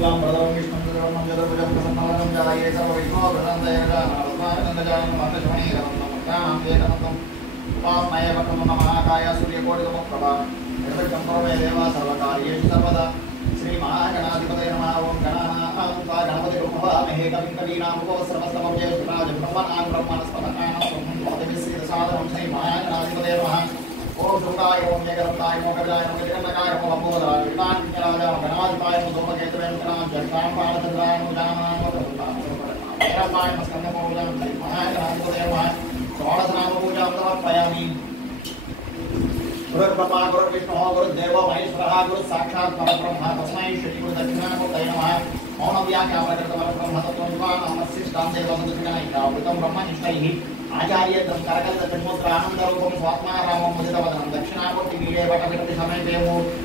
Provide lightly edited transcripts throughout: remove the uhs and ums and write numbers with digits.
स्वाम प्रदम विष्णु प्रदम जदभुजं प्रसन्नवदनं जाये सर्वविघ्नोपशान्तये नमः उपासनाय वक्रम महाकाय सूर्यकोटिसमप्रभा निर्विघ्नं करोमि देवा सर्वकार्येषु सर्वदा श्री महागणाधिपतये नमः ओं गणानां गणपतिं भवामहे कविं कवीनाम् उपवस्त्रवस्त्रमव्ययसुराज ब्रह्मणां ब्रह्मणस्पतकानां ब्रह्मणस्पतिभिस्सिद्धसादनं श्री महागणाधिपतये नमः ओं शुक्राय ओं जगदत्ताय ओं कविलाय ओं जगन्नाथाय ओं लंबोदराय विमानराजाय ओं गणाधिपाय ओं सोमकेतवे ओं जगतां पालचन्द्राय ओं जामानाय ओं प्रभुताय स्कन्दमौजां श्री महागणाधिपतये नमः षोडशनाम पूजा समर्पयामि। गुरुर्ब्रह्मा गुरुर्विष्णुः गुरुर्देवो महेश्वरः गुरुः साक्षात् परब्रह्म तस्मै श्री गुरुदक्षिणामूर्तये नमः। मौनव्याख्याप्रकृतपरब्रह्म तत्त्वविद्वानामस्सिष्टान्ते वसन्तुचिकनैकावृतं ब्रह्मनिष्ठैः आचार्येन्द्रं करकलितजन्मोत्रानन्दरूपं स्वात्मारामं मुदितवदनं दक्षिणामूर्तिमीडे वटविटतिसमेते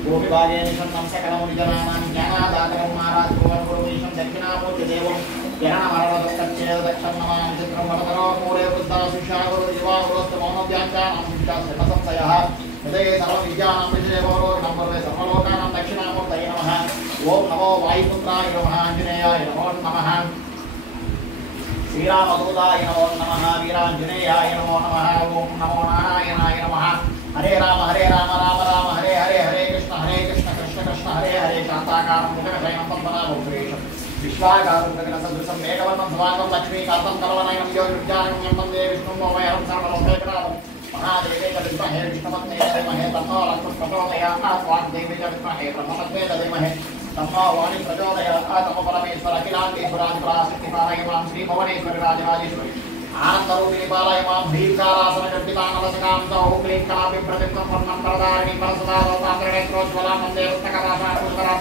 गोपिभागे निषन्नं सकलं निजनानां ज्ञानादातरं मारात्पुरं गुरुमीशं दक्षिणामूर्तिदेवं जरणमरणदक्षच्छेदक्षन्नमां चित्रं वरदरो मूले वृद्धा शिष्या गुरुदिवा गुरोस्तु मौनव्याख्यानां शिष्या शरणसंशयः हृदये सर्वविद्यानां विषये गौरवं सर्वे सर्वलोकानां दक्षिणामूर्तये नमः। ओं नमो वायुपुत्राय नमः आञ्जनेयाय नमो नमः श्रीरामदूताय नमो नमः वीराञ्जनेयाय नमो नमः ओं नमो नारायणाय नमः। हरे राम राम राम हरे हरे हरे कृष्ण कृष्ण कृष्ण हरे हरे शान्ताकारं मुखशयनं पद्मनाभं सुरेशं विश्वाकारं गगनसदृशं मेघवर्णं समागं लक्ष्मीकान्तं कलवनयनं योगिविद्यानं वन्दे विष्णुं भवयहं सर्वलोकैकनाथं महादेवे च विद्महे विष्णुपत्न्यै च धीमहि तन्नो लक्ष्मणः प्रचोदयात् वाग्देवी च विद्महे ब्रह्मपत्न्यै च धीमहि तन्नो वाणी प्रचोदयात् तमो परमेश्वर अखिलाण्डेश्वरादिपराशक्तिपालय मां श्रीभुवनेश्वरि राजराजेश्वरि आनन्दरूपिणि पालय मां भीमकारासनगर्भितानलसकां सौः क्लीं कलाभिप्रतिं वर्णं परदारिणीं परसदा लोकान्तरनेत्रोज्ज्वलां वन्दे पुस्तकराशानुज्वलां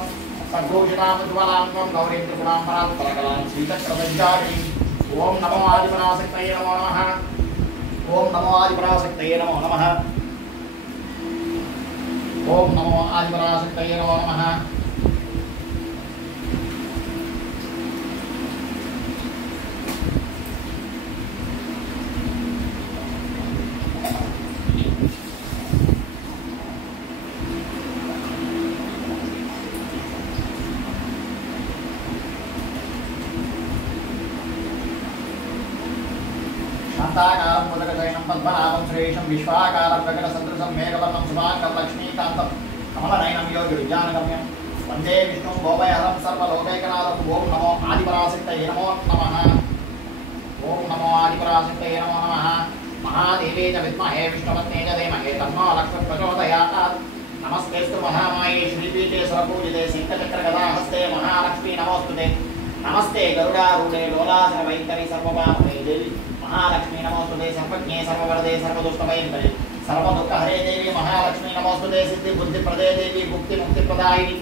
सद्भूषितामुज्ज्वलां त्वं गौरीं त्रिपुरां परात्परकलां श्रीचक्रसञ्चारिणीं। ॐ नमो आदिपराशक्तये नमो नमः। ओं नमो आदिपराशक्तये नमो नमः। ओं नमो आदिपराशक्तये नमो नमः। शान्ताकारं मुदगशयनं पद्मनाभं श्रेष्ठं विश्वाकारं गगनसदृशं मेघवर्णं शुभाङ्गं लक्ष्मीकान्तं कमलनयनं योगिविज्ञानगम्यं वन्दे विष्णुं भोवयहरं सर्वलोकैकनाथं। ॐ नमो आदिपराशक्तये नमो नमः। ॐ नमो आदिपराशक्तये नमो नमः। महादेवे च विद्महे विष्णुपत्न्यै च धीमहि तन्नो लक्ष्मणः प्रचोदयात्। नमस्तेऽस्तु महामाये श्रीपीठे सरपूजिते शङ्खचक्रगदाहस्ते महालक्ष्मी नमोस्तुते। नमस्ते गरुडारूढे लोलासनवैतरि सर्वपापे देवी महालक्ष्मी नमोस्तुते। सर्वज्ञे सर्ववरदे सर्वदुष्टभयङ्करे सर्वदुःखहरे देवी महालक्ष्मी नमोस्तुते। सिद्धिबुद्धिप्रदे देवी मुक्तिप्रदायिनी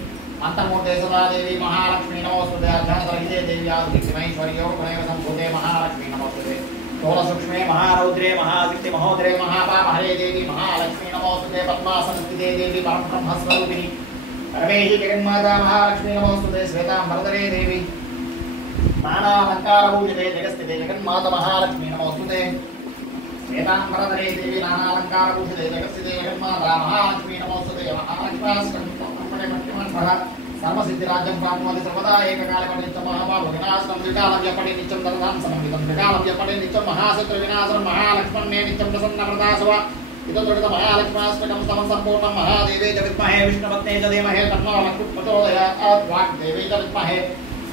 अन्तर्मूर्ते सदा देवी महालक्ष्मी नमोस्तुते। अध्यात्मरहिते देवी आदित्यमैश्वर्योगुणैव सम्भूते महालक्ष्मी नमोस्तुते। स्थूलसूक्ष्मे महारौद्रे महाशक्ति महोदरे महापापहरे देवी महालक्ष्मी नमोस्तुते। पद्मासनस्थिते देवी परब्रह्मस्वरूपिणी परमेशी जगन्माता महालक्ष्मी नमोस्तुते। श्वेताम्बरधरे देवी नानालंकारभूषिते जगस्थिते जगन्माता महालक्ष्मी नमोस्तुते। श्वेताम्बरधरे देवी नानालंकारभूषिते जगस्थिते जगन्माता महालक्ष्मी नमोस्तुते। महालक्ष्मी सर्वसिद्धिराज्यं प्राप्नोति सर्वदा एककाले पठितं महाभावविनाशनं त्रिकालव्यपठि नित्यं दर्धां समन्वितं त्रिकालव्यपठि नित्यं महाशत्रुविनाशनं महालक्ष्मणे नित्यं प्रसन्नप्रदासव इदं दुरितं महालक्ष्माष्टकं स्तवं सम्पूर्णं। महादेवे च विद्महे विष्णुपत्न्यै च धीमहि तन्नो लक्ष्मणः प्रचोदयात्। वाग्देवी च विद्महे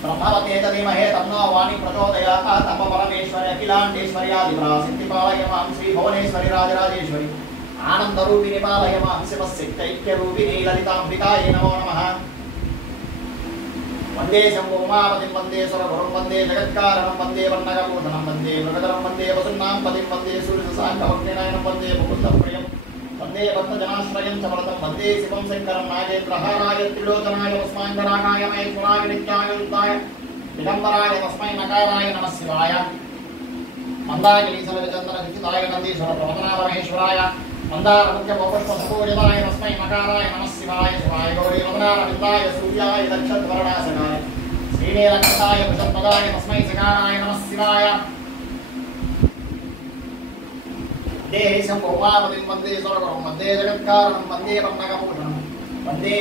ब्रह्मपत्न्यै च धीमहि तन्नो वाणी प्रचोदयात्। अपरमेश्वरि अखिलाण्डेश्वरि आदिपराशक्तिपालय मां श्रीभुवनेश्वरि राजराजेश्वरि आनन्दरूपिणि पालय मां शिवशक्त्यैक्यरूपिणी ललिताम्बिकायै नमो नमः। वन्दे शम्भो उमापतिं वन्दे सुरगुरुं वन्दे जगत्कारणं वन्दे वन्नगभूषणं वन्दे मृगधरं वन्दे वसुन्नां पतिं वन्दे सूर्यशशाङ्कवग्निनयनं वन्दे मुकुन्दप्रियं वन्दे भक्तजनाश्रयं च वरदं वन्दे शिवं शङ्करं नागेन्द्रहाराय त्रिलोचनाय तस्मान्तरागाय महेश्वराय नित्याय रुद्राय दिगम्बराय तस्मै नकाराय नमः शिवाय मन्दाकिनी सलचन्दनचिताय नन्दीश्वर प्रमथनापरमेश्वराय मन्दारमुख्यपुष्पसपूजिताय तस्मै मकाराय नमः शिवाय शिवाय गौरी मदनारविन्दाय सूर्याय दक्षध्वरणासनाय श्रीनीलकण्ठाय वृषध्वजाय तस्मै सकाराय नमः शिवाय। वन्दे शम्भो उमापतिं वन्दे सुरगुरुं वन्दे जगत्कारणं वन्दे वन्नगभूषणं वन्दे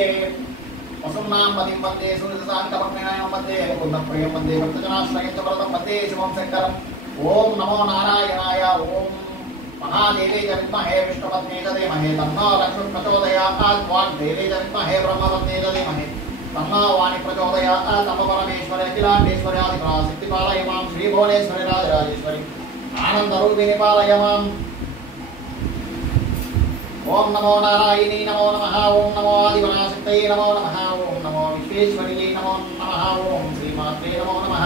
वसुम्नां पतिं वन्दे सूर्यशान्तपत्न्यां वन्दे कुन्दप्रियं वन्दे भक्तजनाश्रयं च वरदं वन्दे शिवं शङ्करम् ॐ नमो नारायणाय ॐ महादेवे च विद्महे विष्णुपत्नी च धीमहि तन्नो लक्ष्मी प्रचोदयात् वाग्देवे च विद्महे ब्रह्मपत्नी च धीमहि तन्नो वाणी प्रचोदयात् तम परमेश्वरे अखिलाण्डेश्वरी आदिपराशक्ति पालय मां श्रीभुवनेश्वरी राजराजेश्वरी आनन्दरूपिणी पालय माम् ओम नमो नारायणी नमो नमः ओम नमो आदिपराशक्तये नमो नमः ओम नमो विश्वेश्वरिये नमो नमः ओम श्रीमात्रे नमो नमः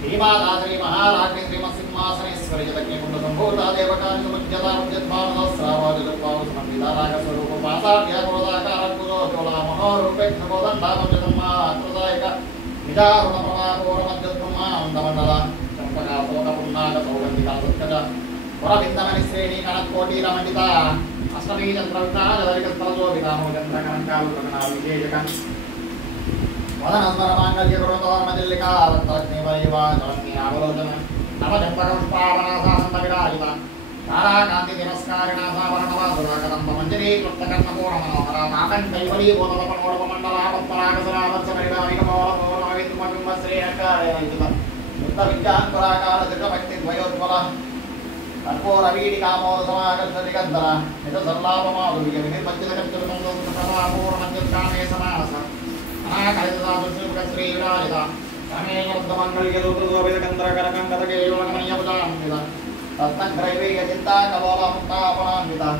श्रीमाता श्री महाराज्ञी श्रीमत्सिंहासनेश्वरी जगत्कुण्डसम्भूता देवकानि सुमज्जता मुज्जद्भावनसहस्रावादितत्पावसमन्विता रागस्वरूप पासाढ्याकुलदाकारकुलोज्ज्वला मनोरूपेक्षबोधन्धापजतन्मात्रदायक विदारुणप्रभापूर्वमध्यत्पुमान्दमण्डला चम्पकाशोकपुन्नाकसौगन्धिका सत्कज पुरविन्दमणिश्रेणी कणत्कोटीरमण्डिता अष्टमी चन्द्रविकाजलरिकस्थलशोभितामोचन्द्रकनकालुकनाविशेषकम् वदनस्मरमाङ्गल्यकुरुतोर्मदिल्लिकावत्तलक्ष्मीवैवाचलन्नीरावलोचन नवजम्बकपुष्पावनासासन्तविराजिता ताराकान्तिदिनस्कारिणासावरणवासुराकदम्बमञ्जरी क्लुप्तकर्णपूर्णमनोहरा ताकन्तैवलीभूतलपणोडपमण्डलापत्परागसरावत्समरिणामिकमोरमोरमविद्मश्रीरङ्गारयिता युद्धविज्ञानपराकारदृढभक्तिद्वयोज्ज्वलः कर्पूरवीडिकामोदसमागर्षदिगन्धर निजसल्लापमाधुर्यविनिर्मज्जितकर्तृसंसंसप्रभापूर्णमज्जुत्कामे समानस अनाकलितदादुश्रीमुखश्रीविराजिता रमेशब्दमङ्गलिकदूतगोविदकन्दरकरकङ्कतकेयोगमनीयभुजान्विता रत्नग्रैवेयचिन्ता कलोलमुक्तापणान्विता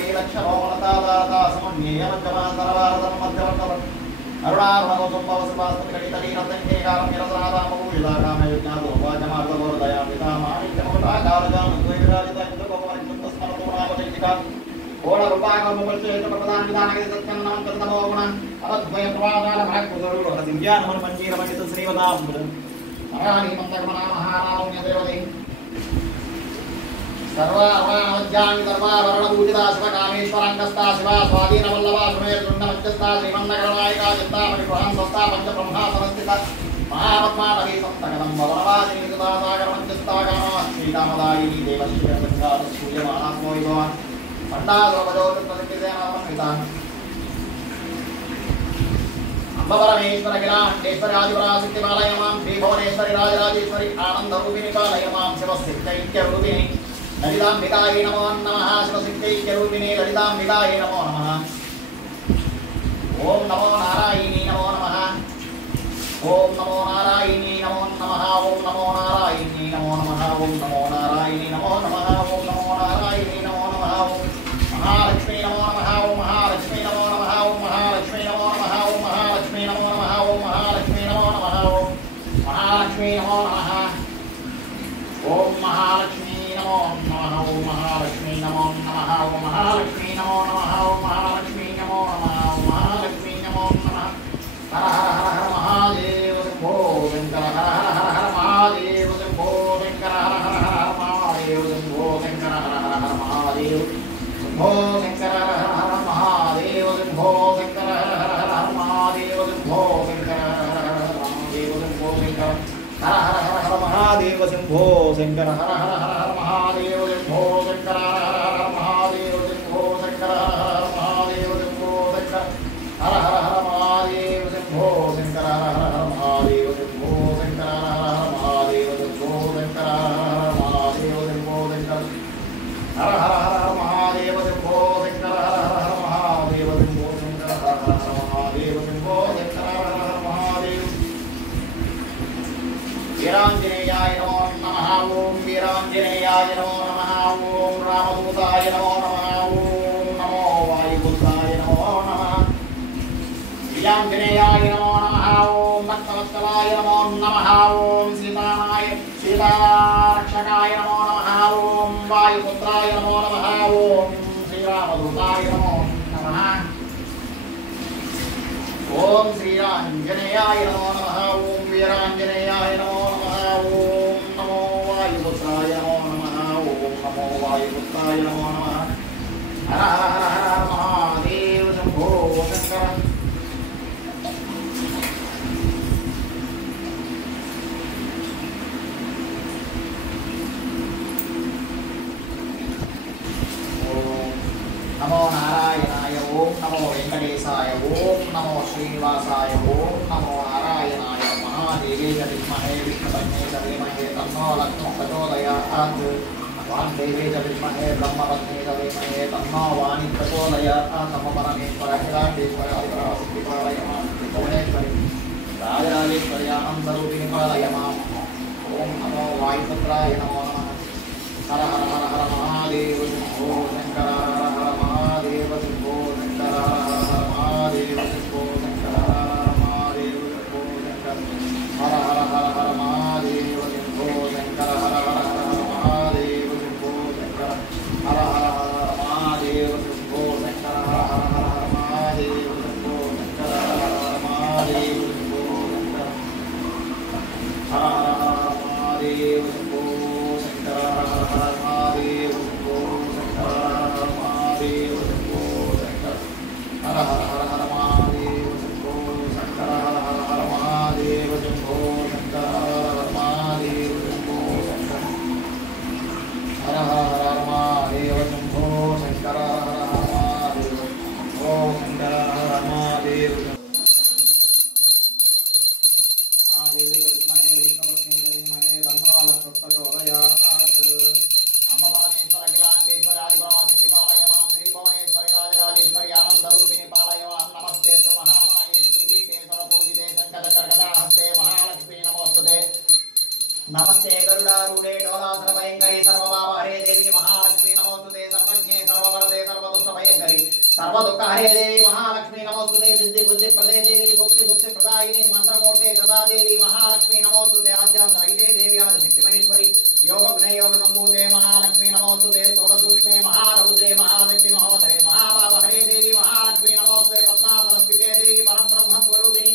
कामेश्वरप्रेमरत्नमणिप्रतिपणस्तनयाभ्यालवारोमालतापलक्ष्मद्वैलक्षरोमलतादाता समन्येयमध्यमान्तरवारतमध्यवर्तव अरुणारुणगोसुम्भवसुपास्तनिकटितलीरतङ्केकालं निरसनादामपूजिताकामयुज्ञातो वाचमार्दवोदयामिता माणिक्यमुकुटाकालजानुद्वैविराजिता इन्द्रगोपमनिकृतस्मरतो नामचैतिका ओणरूपाकर्मपरिचयप्रदान्वितानगिरिसत्यन्नमन्तर्नमोगुण अवद्वयप्रवादानमहत्पुरुषुरुहदिव्यानमन्मञ्जीरमणितश्रीवदाम्बुदम् अराणीमन्तकमनामहाराम्यदेवते सर्वार्वाणवज्जानि सर्वाभरणपूजिता शिवकामेश्वराङ्गस्ता शिवा स्वाधीनवल्लभा सुमेरुण्डमध्यस्था श्रीमन्नगरनायिका चिन्तामणिगृहान् स्वस्था पञ्चब्रह्मासनस्थिता महापद्माटवी सप्तकदम्ब वनवासिनीकृता सागरमध्यस्था कामा श्रीकामदायिनी देवश्रीरङ्गातसूयमानात्मो विभवान् पण्डासोपजोतिर्प्रसिद्धिसेनामन्विता अम्बपरमेश्वर अखिलाण्डेश्वरादिपराशक्ति पालय मां श्रीभुवनेश्वरी राजराजेश्वरी आनन्दरूपिणी पालय मां शिवसिद्धैक्यरूपिणी ललिताम्बिकायै नमो नमः शिवसिद्धैक्यरूपिणी ललिताम्बिकायै नमो नमः ओम नमो नारायणी नमो नमः ओम नमो नारायणी नमो नमः ओम नमो नारायणी नमो नमः ओम नमो नारायणी नमो नमः ओम नमो नारायणी नमो नमः ओम महालक्ष्मी नमो नमः ओम महालक्ष्मी नमो नमः ओम महालक्ष्मी नमो नमः ओम महालक्ष्मी नमो नमः ओम महालक्ष्मी नमो नमः ओम महालक्ष्मी नमो नमः ओम महालक्ष्मी नमो नमः ओम महालक्ष्मी नमो नमः ओम महालक्ष्मी नमो नमः ओम महालक्ष्मी नमो नमः ओम महालक्ष्मी नमो नमः हर हर हर हर महादेव शंभो शंकर हर हर हर हर महादेव शंभो शंकर हर हर हर हर महादेव शंभो शंकर हर हर हर महादेव शंभो शंकर हर हर हर महादेव शंभो शंकर हर हर हर महादेव शंभो शंकर हर हर हर महादेव शंभो शंकर हर हर हर हर महादेव शंभो शंकर हर हर हर हर महादेव शंभो शंकर हर हर हर महादेव शंभो शंकर हर हर महादेव शंभो शंकर हर हर हर महादेव शंभो शंकर हर हर हर महादेव शंभो शंकर हर हर हर महादेव शंभो शंकर हर हर हर महादेव शंभो शंकर हर हर हर महादेव शंभो शंकर हर हर हर महादेव शंभो शंकर हर हर हर महादेव शंभो शंकर हर हर हर महादेव वीरांजनेयाय नमो नमः ओम वीरांजनेयाय नमो नमः ओम रामदूताय नमो नमः ओम नमो वायुपुत्राय नमो नमः वीरांजनेयाय नमो नमः ओम भक्तवत्सलाय नमो नमः ओम सीतारक्षकाय नमो नमः ओम वायुपुत्राय नमो नमः ओम श्रीरामदूताय नमो नमः ओम श्रीरांजनेयाय नमो नमः ओम वीरांजनेयाय नमो नमः ओम नमो वायुपुत्राय नमो नमः ओम नमो वायुपुत्राय नमो नमः हर हर हर हर महादेव शंभो शंकर ఓం నమో వెంకటేశాయ ఓం నమో శ్రీనివాసాయ ఓం నమో నారాయణాయ మహాదేవే చ విద్మహే విష్ణుపత్నే చ ధీమహి తన్నో లక్ష్మీ ప్రచోదయాత్ వాగ్దేవే చ విద్మహే బ్రహ్మపత్నే చ ధీమహి తన్నో వాణి ప్రచోదయాత్ నమో పరమేశ్వర అఖిలాండేశ్వర ఆదిపరాశక్తి పాలయ మాం భువనేశ్వరి రాజరాజేశ్వరి ఆనందరూపిణి పాలయ మాం ఓం నమో వాయుపుత్రాయ నమో నమః హర హర హర హర మహాదేవ శంభో శంకర హర హర మహాదేవ శంభో శంకర హర హర మహాదేవ శంభో శంకర హర మహాదేవ శంభో శంకర హర హర హర హర మహాదేవ శంభో శంకర హర హర హర మహాదేవ శంభో శంకర హర హర హర మహాదేవ శంభో శంకర హర హర హర మహాదేవ శంభో శంకర హర హర మహాదేవ శంభో శంకర హర హర హర మహాదేవ శంభో శంకర హర హర మహాదేవ శంభో శంకర హర మహాదేవ శంభో శంకర హర హర హర మహాదేవ శంభో శంకర హర హర మహాదేవ శంభో శంకర హర మహాదేవ శంభో శంకర హర హర మహాదేవ శంభో శంకర హర మహాదేవ శంభో శంకర హర మహాదేవ ఆదేవి విద్మహే విష్ణుపత్నే చ ధీమహి తన్నో లక్ష్మీ ప్రచోదయాత్ అంబపరమేశ్వర అఖిలాండేశ్వర ఆదిపరాశక్తి పాలయ మాం శ్రీ భువనేశ్వరి రాజరాజేశ్వరి ఆనందరూపిణి పాలయ మాం నమస్తే మహామాయే శ్రీపీఠేశ్వర పూజితే శంకరకర్కటాహస్తే మహాలక్ష్మీ నమోస్తుతే नमस्ते गरुडारूढे डोलासुरभयङ्करी सर्वपापहरे देवी महालक्ष्मी नमोस्तुते सर्वज्ञे सर्ववरदे सर्वदुष्टभयङ्करी सर्वदुःखहरे देवी महालक्ष्मी नमोस्तुते सिद्धिबुद्धिप्रदे देवी भुक्तिप्रदायिनी मन्त्रमूर्ते सदा देवी महालक्ष्मी नमोस्तुते आद्यान्तरहिते देवी आदिशक्तिमहेश्वरी योगगुणे योगसम्भूते महालक्ष्मी नमोस्तुते स्थूलसूक्ष्मे महारौद्रे महाशक्ति महोदरे महापापहरे देवी महालक्ष्मी नमोस्तुते पद्मासनस्थिते देवी परब्रह्मस्वरूपिणी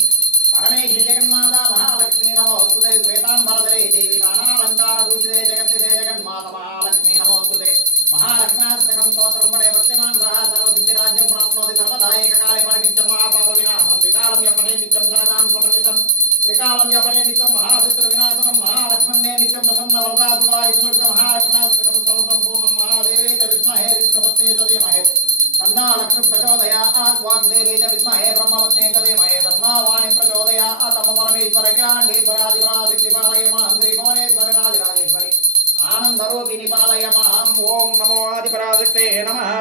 परमेश्वरी जगन्माता महालक्ष्मी नमोस्तुते श्वेतांबरधरे देवी नानालंकार भूषिते जगत्सिते जगन्माता महालक्ष्मी नमोस्तुते महालक्ष्म्याष्टकं स्तोत्रं पठे भक्तिमान् सर्वसिद्धिराज्यं प्राप्नोति सर्वदा एककाले परिनित्यं महापापविनाशनं त्रिकालं यपठे नित्यं धनदां समन्वितं त्रिकालं यपठे नित्यं महाशत्रुविनाशनं महालक्ष्मणे नित्यं प्रसन्नवरदासुवाय सुमृत महालक्ष्म्याष्टकं सम्पूर्णं महादेवे च विद्महे विष्णुपत्ने च धीमहि तन्ना लक्ष्मी प्रचोदयात् वाग्देवी च विद्महे ब्रह्मपत्ने च धीमहि तन्ना वाणी प्रचोदयात् तम परमेश्वर अखिलांडेश्वरी आदिपराशक्ति पालय मां श्री भुवनेश्वरी राजराजेश्वरी आनंदरूपिणी पालय मां ओम नमो आदिपराशक्ते नमः।